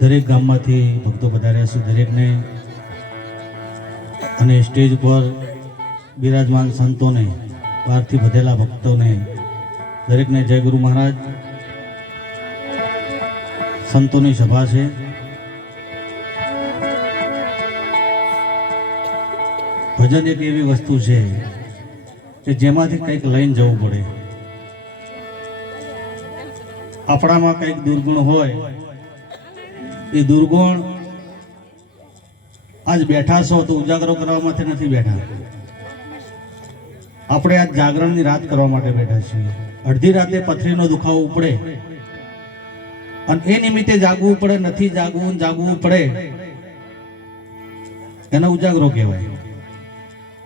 દરેક ગામમાંથી ભક્તો પધાર્યા છે, દરેકને અને સ્ટેજ પર બિરાજમાન સંતોને, બહારથી બધેલા ભક્તોને દરેકને જય ગુરુ મહારાજ. સંતોની સભા છે. ભજન એક એવી વસ્તુ છે કે જેમાંથી કંઈક લઈને જવું પડે. આપણામાં કંઈક દુર્ગુણ હોય, એ દુર્ગુણ આજ બેઠા છો તો ઉજાગરો કરવા માટે નથી બેઠા. આપણે આજ જાગરણની રાત કરવા માટે બેઠા છીએ. અડધી રાતે પથરીનો દુખાવો ઉપડે અને એ નિમિત્તે જાગવું પડે, નથી જાગવું પડે, એનો ઉજાગરો કહેવાય.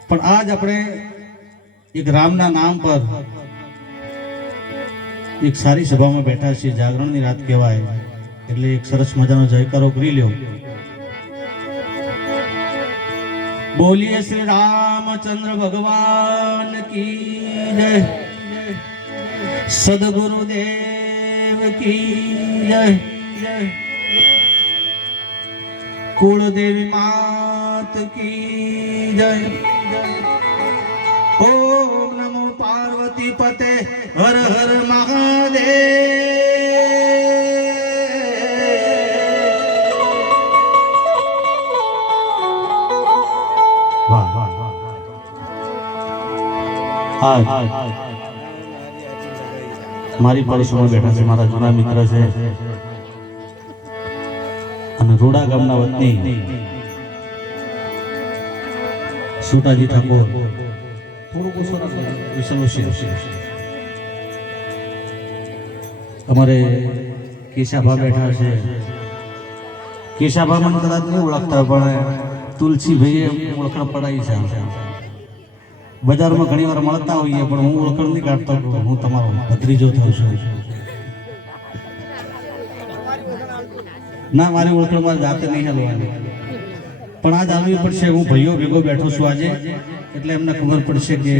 પણ આજ આપણે એક રામના નામ પર એક સારી સભામાં બેઠા છીએ. જાગરણની રાત કહેવાય એટલે એક સરસ મજાનો જયકારો કરી લ્યો. બોલીએ શ્રી રામચંદ્ર ભગવાન કી જય, સદગુરુદેવ કી જય, કુળદેવી માત કી જય. ઓમ નમો પાર્વતી પતે હર હર મહાદેવ. મારી પડોશમાં બેઠા છે મારા જૂના મિત્ર છે અને રોડા ગામના વતની સુતાજી ઠાકોર. અમારે કેશાભા બેઠા છે. કેશાભા મને કદાચ નહીં ઓળખતા, પણ તુલસીભાઈએ ઓળખાણ પડાવી છે. બજારમાં ઘણી વાર મળતા હોઈએ પણ હું ઓળખાણ નહીં કાઢતો, હું તમારો ભત્રીજો થાઉં છું. ના, મારી ઓળખાણ મારી જાતે નહીં હાલવાની, પણ આજ આવવી પડશે. હું ભાઈઓ ભેગો બેઠો છું આજે, એટલે એમને ખબર પડશે કે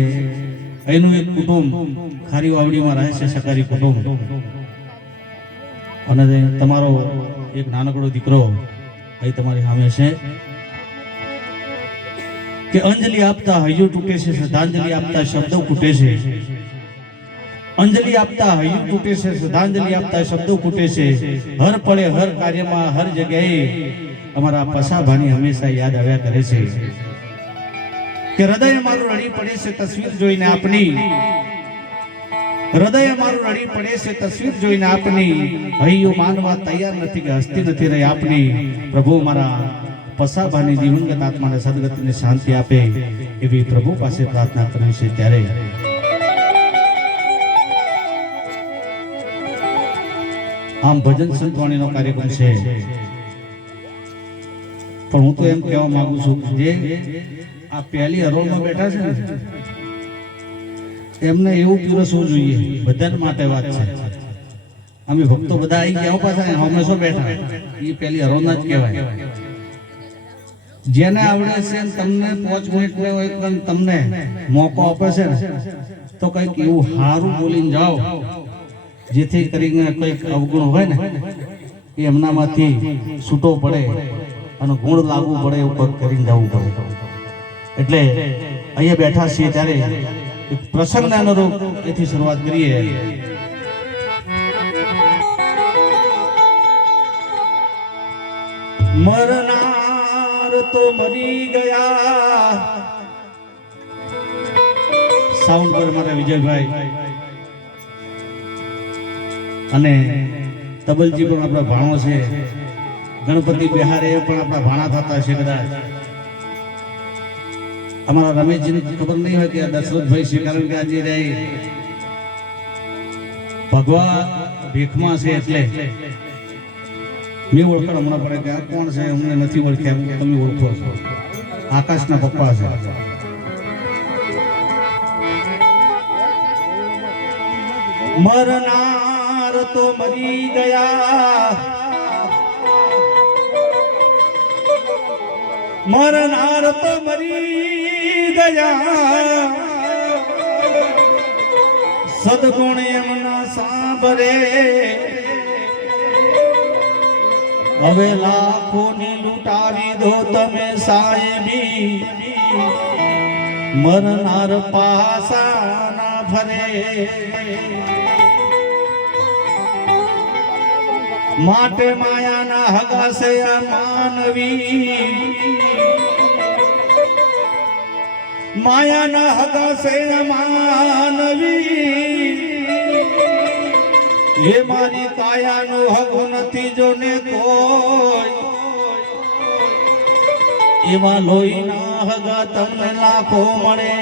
અહીંનું એક કુટુંબ ખારી વાવડીમાં રહે છે, સકારી કુટુંબ. અને તમારો એક નાનકડો દીકરો અહીં તમારી સામે છે કે અંજલિ આપતા હૈયું તૂટે છે, શ્રદ્ધાંજલિ આપતા શબ્દો ખૂટે છે. અંજલિ આપતા હૈયું તૂટે છે, શ્રદ્ધાંજલિ આપતા શબ્દો ખૂટે છે. હર પળે હર કાર્યમાં હર જગ્યાએ અમારા પસાભાની હંમેશા યાદ આવ્યા કરે છે કે હૃદય મારું રડી પડે છે તસવીર જોઈને આપની. હૃદય મારું રડી પડે છે તસવીર જોઈને આપની. હૈયું માનવા તૈયાર નથી કે હસ્તી નથી રહી આપની. પ્રભુ મારા પસાભાની દિવંગત આત્માને સદગતિને શાંતિ આપે એવી પ્રભુ પાસે પ્રાર્થના કરી છે. ત્યારે આમ ભજન સંતવાણીનો કાર્યક્રમ છે, પણ હું તો એમ કહેવા માંગુ છું કે જે આ પહેલી હરોળમાં બેઠા છે ને, એમને એવું પીરસવું જોઈએ. બધા માટે વાત છે. અમે ભક્તો બધા આવી ગયા પાછા હંમેશા બેઠા, એ પહેલી હરોળના જ કહેવાય. જેને આવડે છે તમને 5 મિનિટ તમને મોકો આપે છે ને, તો કંઈક એવું સારું બોલીને જાઓ જેથી કરીને કંઈક અવગુણ હોય ને એ એમનામાંથી છૂટો પડે અને ગુણ લાગવું પડે એવું કંઈક કરીને જવું પડે. એટલે અહીંયા બેઠા છીએ ત્યારે એક પ્રસંગના અનુરૂપ એથી શરૂઆત કરીએ. મરનાર તો મરી ગયા. સાઉન્ડ પર મારા વિજયભાઈ અને તબલજી પણ આપણા ભાણો છે. ગણપતિ બિહારે પણ આપણા ભાણા થતા છે કદાચ. અમારા રમેશજીને ખબર નહીં હોય કે આ દશરથભાઈ છે, કારણ કે આજે ભગવા ભીખમાં છે એટલે મેં ઓળખાણ હમણાં પડે કે આ કોણ છે, અમને નથી ઓળખ્યા. તમે ઓળખો છો, આકાશના પપ્પા છે. મરનાર તો મરી ગયા, મરનાર તો મરી ગયા. સદગુણ એમના સાંભળે હવે લાખોની લૂંટાવી દો તમે સાહેબી, મરનાર પાસા ના ફરે. માટે માયાના હગાસે માનવી, માયાના હગાસે માનવી. એ મારી કાયાનો હક નથી જોને કોઈ, એવા લોહીના હગા તમને લાખો મળે,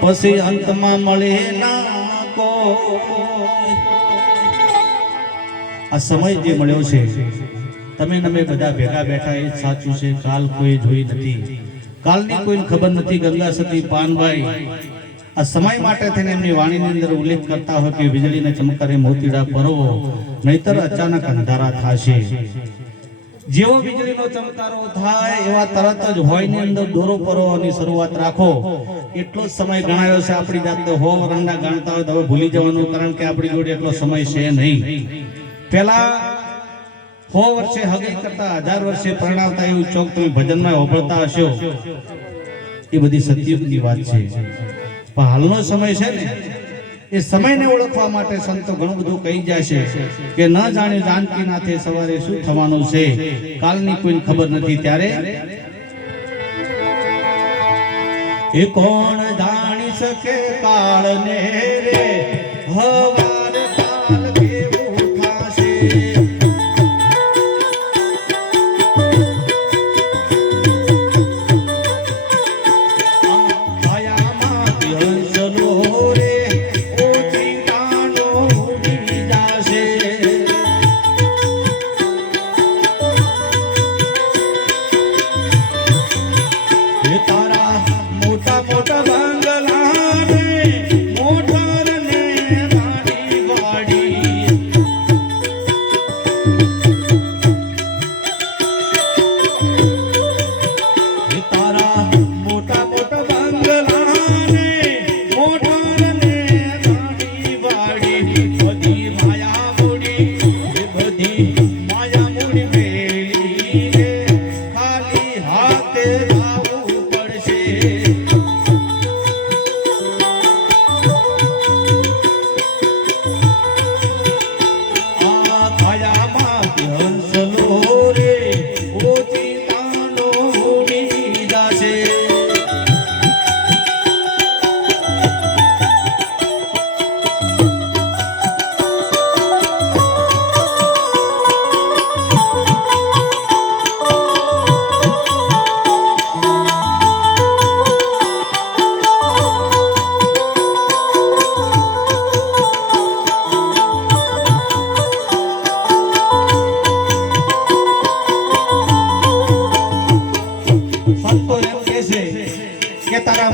પછી અંતમાં મળે ના કોઈ. આ સમય જે મળ્યો છે, તમે અમે બધા ભેગા બેઠા એ જ સાચું છે. કાલ કોઈ જોઈ નથી, કાલની કોઈને ખબર નથી. ગંગા સતી પાનભાઈ આ સમય માટે થઈને એમની વાણીની અંદર ઉલ્લેખ કરતા હોય કે વીજળીને ચમકારે મોતીડા પરોવો, નહીતર અચાનક અંધારા થશે. જેવો વીજળીનો ચમકારો થાય એવા તરત જ હોયની અંદર દોરો પરોવાની શરૂઆત રાખો. એટલો જ સમય ગણાયો છે. આપણી જાતે હો વરણના ગણતા હોય તો હવે ભૂલી જવાનું, કારણ કે આપણી જોડે એટલો સમય છે નહીં. પેલા 100 વર્ષે હગી કરતા 1000 વર્ષે પરણાવતા એવું ચોક તમે ભજનમાં હોભળતા હશો. એ બધી સત્યુગની વાત છે. પણ હાલનો સમય છે ને, એ સમયને ઓળખવા માટે સંતો ઘણું બધું કહી જશે કે ન જાણે જાનકી નાથે સવારે શું થવાનું છે, કાલની કોઈ ખબર નથી. ત્યારે એ કોણ જાણી શકે કાળને રે, હવાર કાલ કેવું થાશે.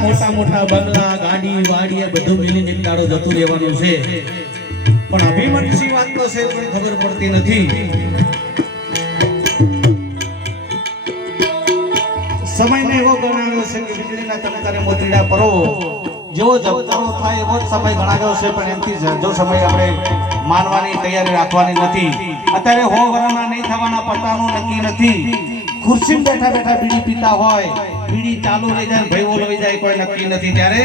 મોટા મોટા બંગલા, ગાડી વાડી બધું મિલી નિકટાળો જતું રહેવાનું છે. પણ અભિમન્યુની વાત તો છે પણ ખબર પડતી નથી. સમયને એવો ગણાવ્યો છે કે વીજળીના ચમકારે મોતીડા પરોવો. જેવો જપતારો થાય એવો જ સમય ગણાવ્યો છે, પણ એમથી જો સમય આપણે માનવાની તૈયારી રાખવાની નથી. અત્યારે 100 વર્ષના નહીં થવાના પતાનું નક્કી નથી. ખુરશીમાં બેઠા બેઠા બીડી પીતા હોય, બીડી ચાલુ રહી જાય, ભાઈ ઓલો રહી જાય, કોઈ નક્કી નથી. ત્યારે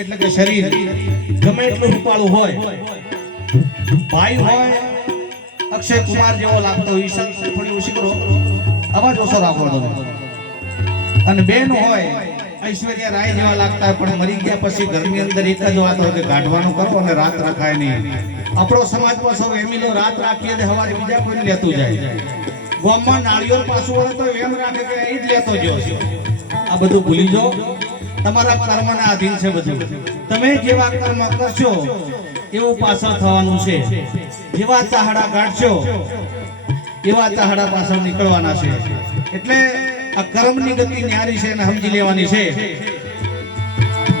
એટલે કે શરીર ગમે એટલું રૂપાળું હોય, ભાઈ હોય અક્ષય કુમાર જેવો લાગતો હોય, થોડી ઓછી કરો, અવાજ ઓછો રાખો તમે. અને બેન હોય ઐશ્વર્યા રાય જેવા લાગતા હોય, પણ મરી ગયા પછી ઘરની અંદર એક જ વાત હોય કે કાઢવાનું કરો અને રાત રખાય નહીં. આપણો સમાજ પાછો એમીલો રાત રાખીએ એટલે સવારે બીજા કોઈને લેતું જાય. ગામમાં નાળિયેર પાછું હોય તો એમ રાખે કે એ જ લેતો ગયો. આ બધું ભૂલી જાઓ. તમારા કર્મના આધીન છે બધું. તમે જેવા કર્મ કરશો એવું પાછળ થવાનું છે. જેવા ચાહડા કાઢશો એવા ચાહડા પાછળ નીકળવાના છે. એટલે આ કર્મની ગતિ ન્યારી છે અને સમજી લેવાની છે.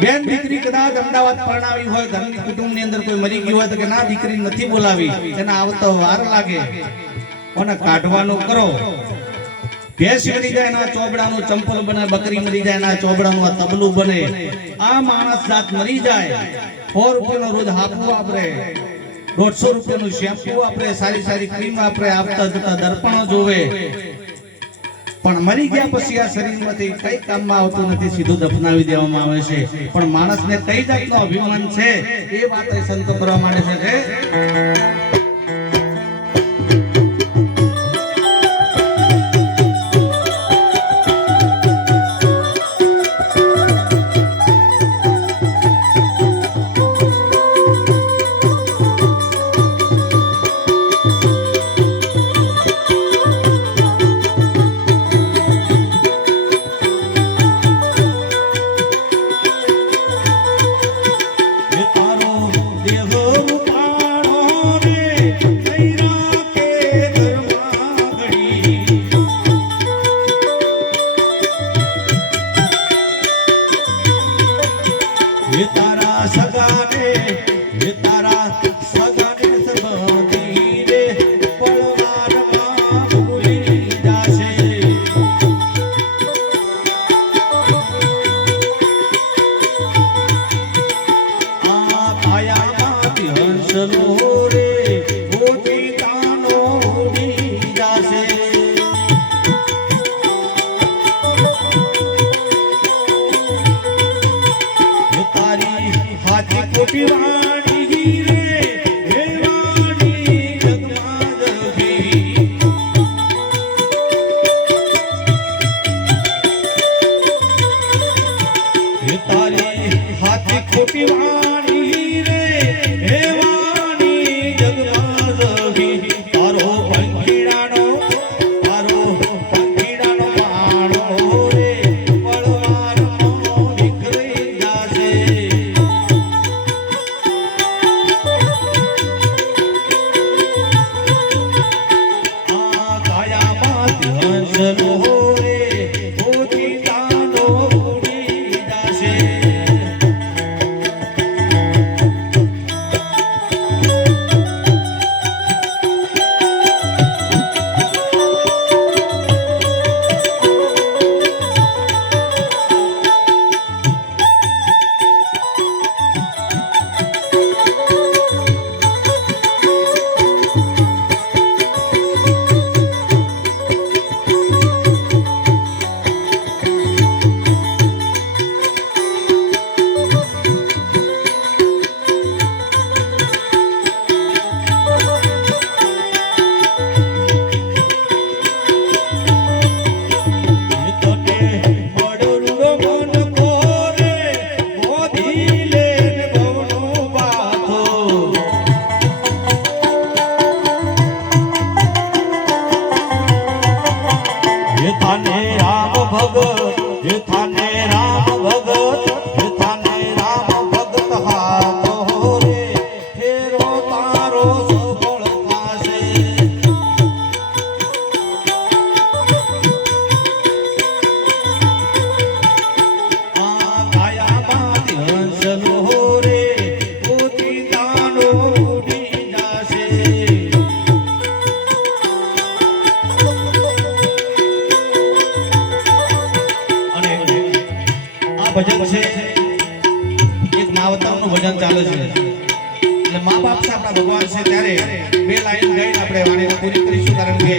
બેન દીકરી કદાચ અમદાવાદ પરણાવી હોય, ઘરની કુટુંબની અંદર કોઈ મરી ગયું હોય તો કે ના દીકરી નથી બોલાવી, એના આવતો વાર લાગે અને કાઢવાનું કરો. ભેંસ મરી જાય એના ચોબડાનું ચંપલ બને, બકરી મરી જાય એના ચોબડાનું આ તબલું બને. આ માણસ જાત મરી જાય 100 રૂપિયાનો રોજ હાપુ વાપરે, 150 રૂપિયાનું શેમ્પુ વાપરે, સારી સારી ક્રીમ વાપરે, આપતા જતા દર્પણો જોવે, પણ મરી ગયા પછી આ શરીરમાંથી કઈ કામમાં આવતું નથી, સીધું દફનાવી દેવામાં આવે છે. પણ માણસને કઈ જાતનો અભિમાન છે એ વાત સંતો કરવા માંડે છે. ભજન છે, એક માવતરનું ભજન ચાલે છે. એટલે મા બાપ છે આપણા ભગવાન છે, ત્યારે 2 લાઈન ગાઈને આપણે વાણીને પૂરી કરીશું. કારણ કે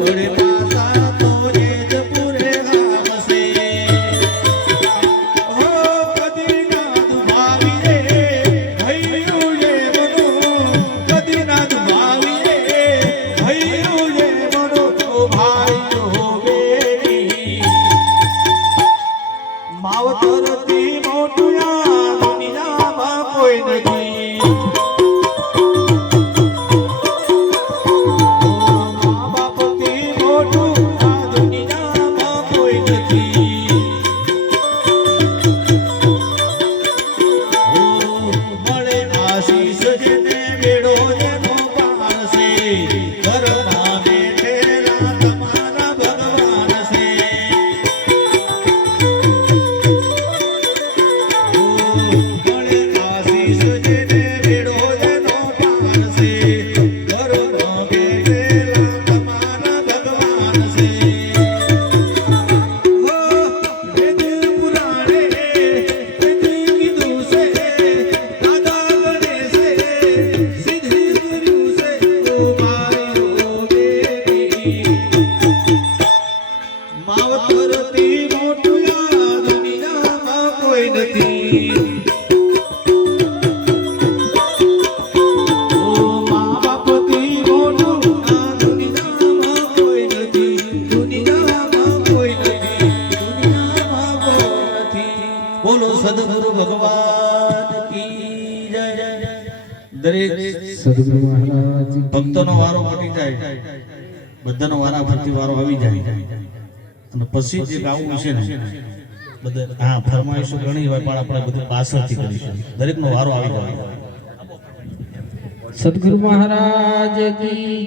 પડે પાસા તો એ જ પૂરે આવશે. હો કદી ના દુભાવી રે ભૈયું એ મનો, કદી ના દુભાવી રે ભૈયું એ મનો. ઓ ભાઈઓ બેટી માવતરથી મોટું આ દુનિયામાં કોઈ નથી. મા બાપથી મોટું આ દુનિયામાં કોઈ નથી. મળે આશીષ જેને વેડો જેનો પારસે, ઘરમાં બેઠેલા તમારા ભગવાન છે. મળે આશીષ જેને વેડો જેનો પારસે, ઘરમાં બેઠેલા તમારા ભગવાન છે. વેદ પુરાણે કીધું છે, દાદા ગણેશે સિદ્ધિ કર્યું છે. ઓ ભાઈઓ બેટી માવતરથી મોટું આ દુનિયામાં કોઈ નથી. ઓ મા બાપથી મોટું આ દુનિયામાં કોઈ નથી. દુનિયામાં કોઈ નથી. દુનિયામાં કોઈ નથી. બોલો સદગુરુ ભગવાન કી જય. દરેક સદગુરુ મહારાજ ભક્તોનો વારો મટી જાય, બધાનો વારા ફરતી વારો આવી જાય અને પછી જે ગાવું છે ને બધા હા ફરમાઈશો ઘણી હોય પણ આપણે બધું પાછળથી કરીશું. દરેકનો વારો આવી જાય. સદગુરુ મહારાજ કી